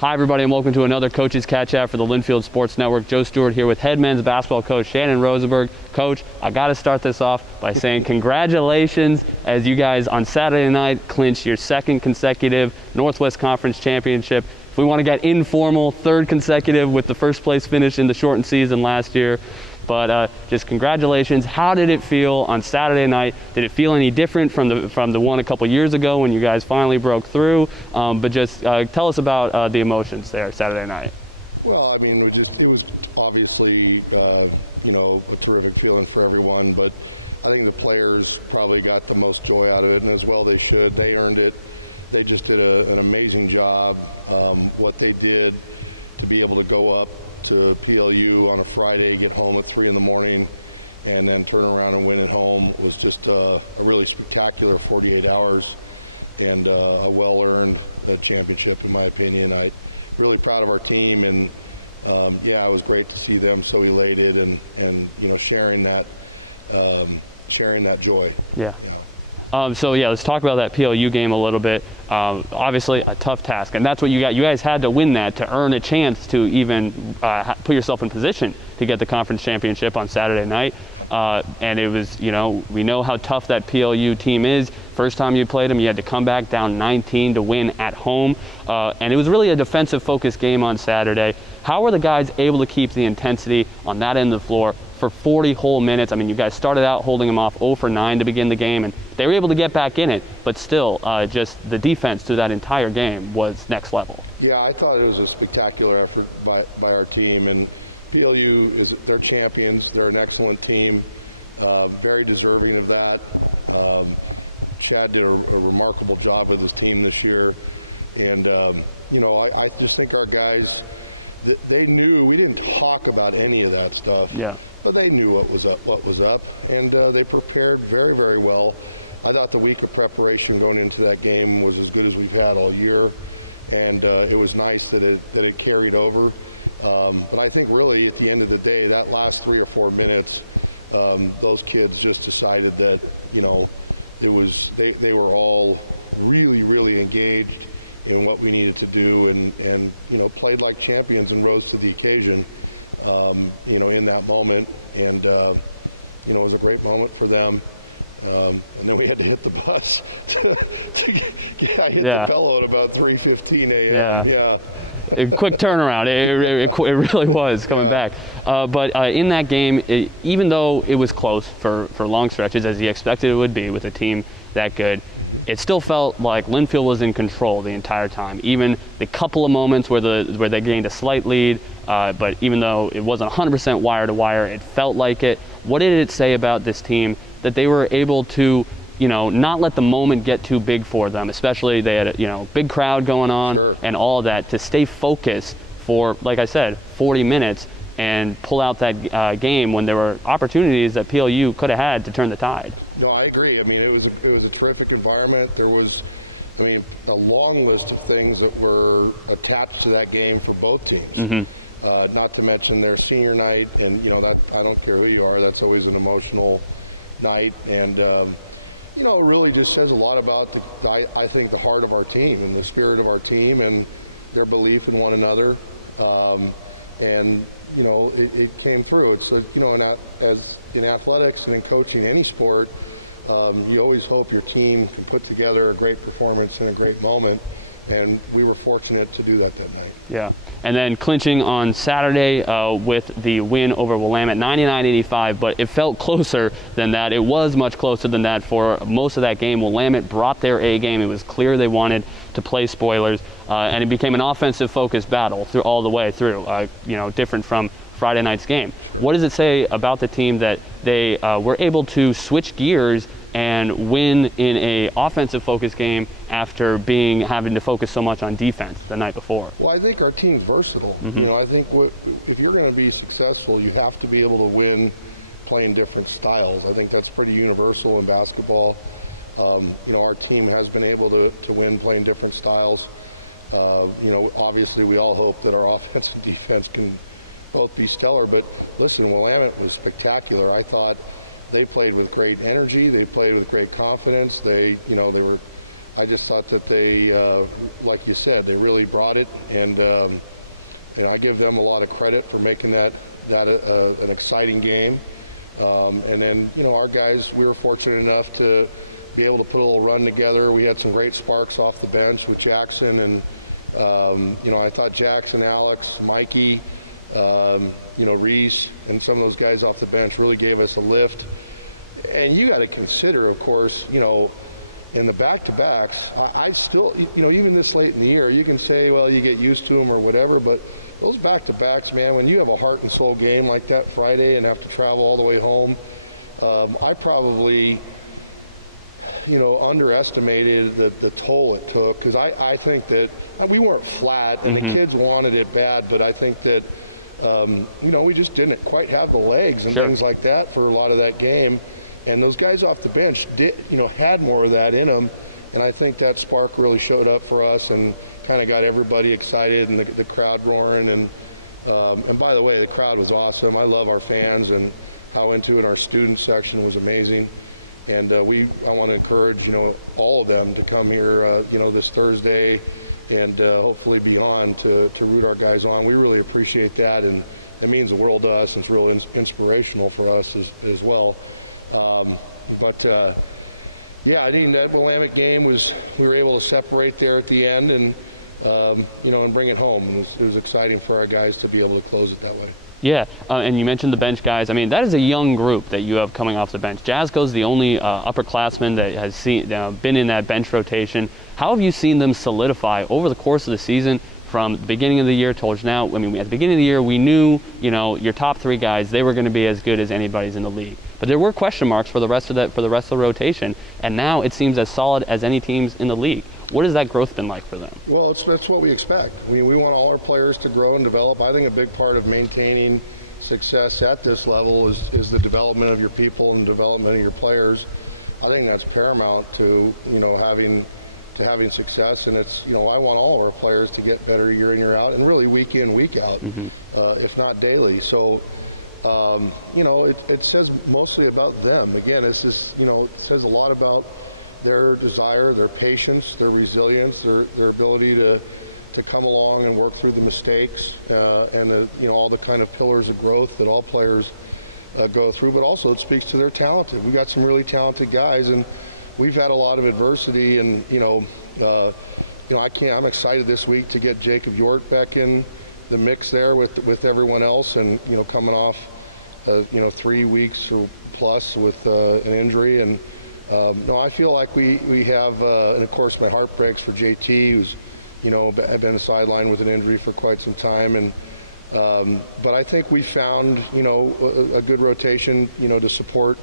Hi everybody and welcome to another Coach's CatChat for the Linfield Sports Network. Joe Stuart here with head men's basketball coach Shanan Rosenberg. Coach, I got to start this off by saying congratulations as you guys on Saturday night clinched your second consecutive Northwest Conference Championship. If we want to get informal, third consecutive with the first place finish in the shortened season last year. But just congratulations. How did it feel on Saturday night? Did it feel any different from the one a couple years ago when you guys finally broke through? But just tell us about the emotions there Saturday night. Well, I mean, it was obviously you know, a terrific feeling for everyone. But I think the players probably got the most joy out of it, and as well they should. They earned it. They just did an amazing job. What they did to be able to go up to PLU on a Friday, get home at 3 in the morning, and then turn around and win at home was just a really spectacular 48 hours and a well-earned championship, in my opinion. I'm really proud of our team, and yeah, it was great to see them so elated and you know, sharing that joy. Yeah. So yeah, let's talk about that PLU game a little bit. Obviously a tough task, and that's what you got. You guys had to win that to earn a chance to even put yourself in position to get the conference championship on Saturday night. And it was, you know, we know how tough that PLU team is. First time you played them, you had to come back down 19 to win at home. And it was really a defensive focused game on Saturday. How were the guys able to keep the intensity on that end of the floor for 40 whole minutes? I mean, you guys started out holding them off 0 for 9 to begin the game, and they were able to get back in it, but still, just the defense through that entire game was next level. Yeah, I thought it was a spectacular effort by our team, and PLU they're champions. They're an excellent team, very deserving of that. Chad did a remarkable job with his team this year, and you know, I just think our guys, they knew. We didn't talk about any of that stuff. Yeah. But they knew what was up, and they prepared very, very well. I thought the week of preparation going into that game was as good as we've had all year, and it was nice that it carried over. But I think really at the end of the day, that last 3 or 4 minutes, those kids just decided that, you know, it was they were all really, really engaged in what we needed to do, and you know, played like champions and rose to the occasion, you know, in that moment. And you know, it was a great moment for them. And then we had to hit the bus to get I hit the bellow at about 3:15 a.m. Yeah. A quick turnaround. It really was coming back. But in that game, even though it was close for long stretches, as you expected it would be with a team that good, it still felt like Linfield was in control the entire time. Even the couple of moments where they gained a slight lead, but even though it wasn't 100% wire to wire, it felt like it. What did it say about this team that they were able to, you know, not let the moment get too big for them? Especially they had a, you know, big crowd going on. Sure. And all of that, to stay focused for, like I said, 40 minutes and pull out that game when there were opportunities that PLU could have had to turn the tide. No, I agree. I mean, it was a terrific environment. There was, I mean, a long list of things that were attached to that game for both teams. Mm-hmm. Not to mention their senior night, and you know, that I don't care who you are, that's always an emotional night, and you know, it really just says a lot about I think the heart of our team and the spirit of our team and their belief in one another. And you know, it came through. It's you know, as in athletics and in coaching any sport, you always hope your team can put together a great performance in a great moment, and we were fortunate to do that night. Yeah, and then clinching on Saturday with the win over Willamette, 99-85, but it felt closer than that. It was much closer than that for most of that game. Willamette brought their A game. It was clear they wanted to play spoilers, and it became an offensive-focused battle all the way through, you know, different from Friday night's game. What does it say about the team that they were able to switch gears and win in a offensive focused game after having to focus so much on defense the night before? Well, I think our team's versatile. Mm-hmm. You know, I think if you're going to be successful, you have to be able to win playing different styles. I think that's pretty universal in basketball. You know, our team has been able to win playing different styles. You know, obviously we all hope that our offense and defense can both be stellar, but listen, Willamette was spectacular. I thought they played with great energy. They played with great confidence. They were I just thought that they, like you said, they really brought it, and I give them a lot of credit for making that an exciting game. And then, our guys, we were fortunate enough to be able to put a little run together. We had some great sparks off the bench with Jackson, and I thought Jackson, Alex, Mikey, Reese, and some of those guys off the bench really gave us a lift. And you got to consider, of course, in the back-to-backs, I still, even this late in the year, you can say, well, you get used to them or whatever, but those back-to-backs, man, when you have a heart and soul game like that Friday and have to travel all the way home, I probably, underestimated the toll it took, because I think that we weren't flat, and the kids wanted it bad, but I think that, we just didn't quite have the legs and things like that for a lot of that game. And those guys off the bench had more of that in them, and I think that spark really showed up for us and kind of got everybody excited and the crowd roaring. And by the way, the crowd was awesome. I love our fans, and how into it our student section was amazing. And I want to encourage all of them to come here this Thursday and hopefully beyond to root our guys on. We really appreciate that, and it means the world to us. It's real inspirational for us as well. I think that Willamette game we were able to separate there at the end and bring it home. It was exciting for our guys to be able to close it that way. Yeah, and you mentioned the bench guys. I mean, that is a young group that you have coming off the bench. Jazzco's the only upperclassman that has been in that bench rotation. How have you seen them solidify over the course of the season from the beginning of the year towards now? I mean, at the beginning of the year, we knew, your top three guys, they were going to be as good as anybody's in the league. But there were question marks for the rest of the rotation, and now it seems as solid as any teams in the league. What has that growth been like for them? Well, that's what we expect. I mean, we want all our players to grow and develop. I think a big part of maintaining success at this level is the development of your people and development of your players. I think that's paramount to having success, and it's I want all of our players to get better year in, year out, and really week in, week out, if not daily. So it says mostly about them. Again, it's just it says a lot about their desire, their patience, their resilience, their ability to come along and work through the mistakes and all the kind of pillars of growth that all players go through. But also it speaks to their talent. We got some really talented guys, and we've had a lot of adversity, and I'm excited this week to get Jacob York back in the mix there with everyone else, and coming off 3 weeks or plus with an injury, and I feel like we have, and of course my heart breaks for JT, who's been sidelined with an injury for quite some time, and but I think we found a good rotation to support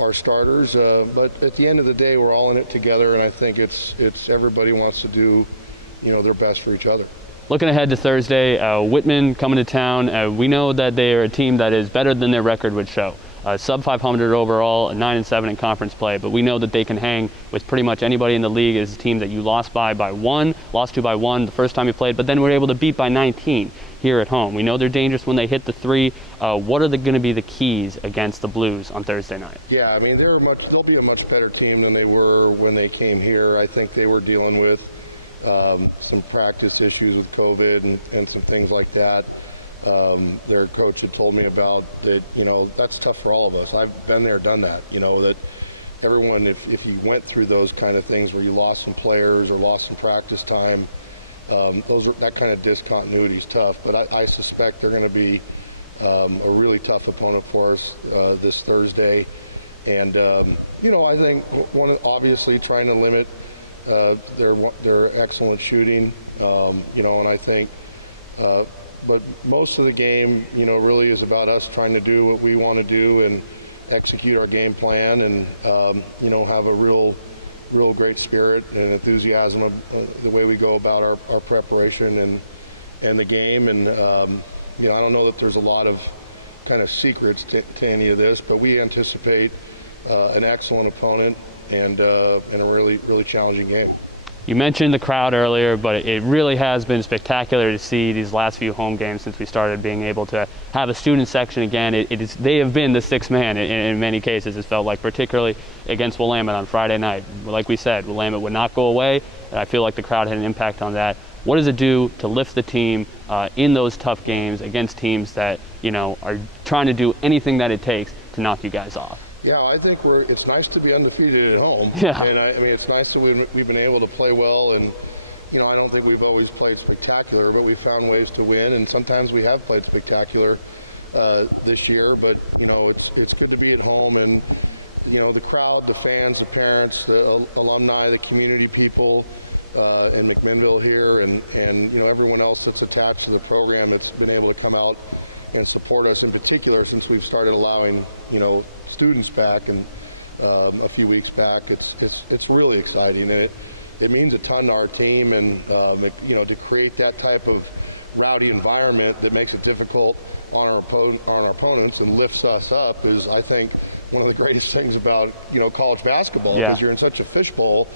our starters, but at the end of the day, we're all in it together, and I think it's everybody wants to do their best for each other. Looking ahead to Thursday, Whitman coming to town. We know that they are a team that is better than their record would show. Sub 500 overall, 9-7 in conference play, but we know that they can hang with pretty much anybody in the league. As a team that you lost to by one the first time you played, but then were able to beat by 19 here at home. We know they're dangerous when they hit the three. What are going to be the keys against the Blues on Thursday night? Yeah, I mean they'll be a much better team than they were when they came here. I think they were dealing with some practice issues with COVID and some things like that. Their coach had told me about that. That's tough for all of us. I've been there, done that. That everyone, if you went through those kind of things where you lost some players or lost some practice time, that kind of discontinuity is tough. But I suspect they're going to be a really tough opponent for us this Thursday. And I think obviously trying to limit their excellent shooting. And I think. But most of the game, really is about us trying to do what we want to do and execute our game plan, and have a real great spirit and enthusiasm of the way we go about our preparation and the game. And I don't know that there's a lot of kind of secrets to any of this, but we anticipate an excellent opponent and a really challenging game. You mentioned the crowd earlier, but it really has been spectacular to see these last few home games since we started being able to have a student section again. They have been the sixth man in many cases, it felt like, particularly against Willamette on Friday night. Like we said, Willamette would not go away, and I feel like the crowd had an impact on that. What does it do to lift the team in those tough games against teams that, you know, are trying to do anything that it takes to knock you guys off? Yeah, I think it's nice to be undefeated at home. Yeah. And I mean, it's nice that we've been able to play well. And, you know, I don't think we've always played spectacular, but we've found ways to win. And sometimes we have played spectacular this year. But, you know, it's good to be at home. And, you know, the crowd, the fans, the parents, the alumni, the community people in McMinnville here, and, you know, everyone else that's attached to the program that's been able to come out and support us, in particular since we've started allowing, you know, students back and a few weeks back. It's really exciting, and it means a ton to our team, and you know, to create that type of rowdy environment that makes it difficult on our opponents and lifts us up is, I think, one of the greatest things about, you know, college basketball, because you're in such a fishbowl.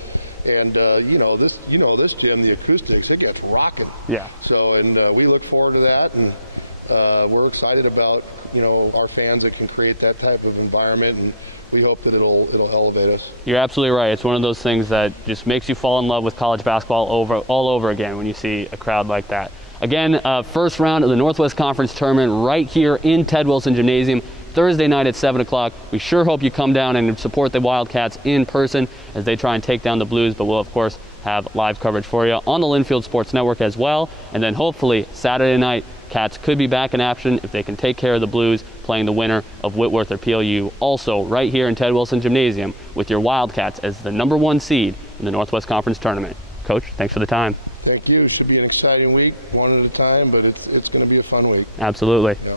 And you know this gym, the acoustics, it gets rocking. Yeah. So, and we look forward to that, and we're excited about, you know, our fans that can create that type of environment, and we hope that it'll elevate us. You're absolutely right. It's one of those things that just makes you fall in love with college basketball all over again when you see a crowd like that. Again, first round of the Northwest Conference Tournament right here in Ted Wilson Gymnasium, Thursday night at 7 o'clock. We sure hope you come down and support the Wildcats in person as they try and take down the Blues, but we'll, of course, have live coverage for you on the Linfield Sports Network as well. And then hopefully Saturday night, Cats could be back in action if they can take care of the Blues, playing the winner of Whitworth or PLU, also right here in Ted Wilson Gymnasium, with your Wildcats as the #1 seed in the Northwest Conference Tournament. Coach, thanks for the time. Thank you. Should be an exciting week, one at a time, but it's going to be a fun week. Absolutely. Yeah.